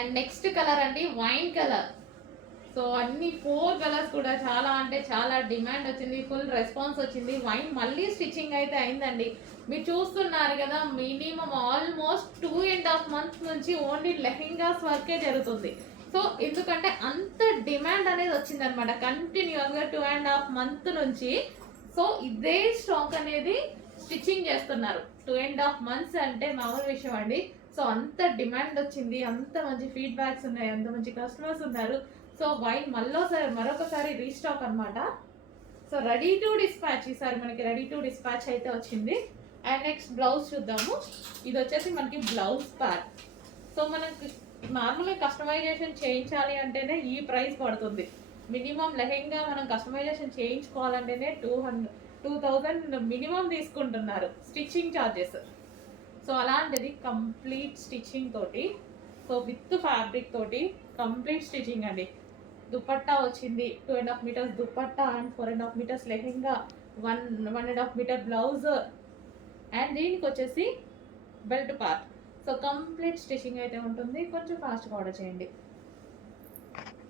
And next colour అండి wine colour. So అన్ని 4 colours కూడా చాలా అంటే చాలా డిమాండ్ వచ్చింది, ఫుల్ రెస్పాన్స్ వచ్చింది. వైన్ మళ్ళీ స్టిచ్చింగ్ అయితే అయిందండి. మీరు చూస్తున్నారు కదా, మినిమం ఆల్మోస్ట్ 2.5 months నుంచి ఓన్లీ లెహెంగాస్ వర్కే జరుగుతుంది. సో ఎందుకంటే అంత డిమాండ్ అనేది వచ్చిందనమాట కంటిన్యూస్గా 2.5 months నుంచి. సో ఇదే స్టాక్ అనేది స్టిచ్చింగ్ చేస్తున్నారు. 2.5 months అంటే మామూలు విషయం అండి. సో అంత డిమాండ్ వచ్చింది, అంత మంచి ఫీడ్బ్యాక్స్ ఉన్నాయి, అంత మంచి కస్టమర్స్ ఉన్నారు. సో వైన్ మరొకసారి రీస్టాక్ అనమాట. సో రెడీ టు డిస్పాచ్, ఈసారి మనకి రెడీ టు డిస్పాచ్ అయితే వచ్చింది. అండ్ నెక్స్ట్ బ్లౌజ్ చూద్దాము. ఇది వచ్చేసి మనకి బ్లౌజ్ పార్ట్. సో మనకి నార్మల్గా కస్టమైజేషన్ చేయించాలి అంటేనే ఈ ప్రైస్ పడుతుంది. మినిమం లెహెంగా మనం కస్టమైజేషన్ చేయించుకోవాలంటేనే 2000 మినిమం తీసుకుంటున్నారు స్టిచ్చింగ్ ఛార్జెస్. సో అలాంటిది కంప్లీట్ స్టిచ్చింగ్ తోటి, సో విత్ ఫ్యాబ్రిక్ తోటి కంప్లీట్ స్టిచ్చింగ్ అండి. దుపట్టా వచ్చింది, 2.5 meters dupatta and 4.5 meters lehenga, 1.5 meter blouse, and దీనికి వచ్చేసి belt part. So complete stitching అయితే ఉంటుంది. కొంచెం ఫాస్ట్గా ఆర్డర్ చేయండి.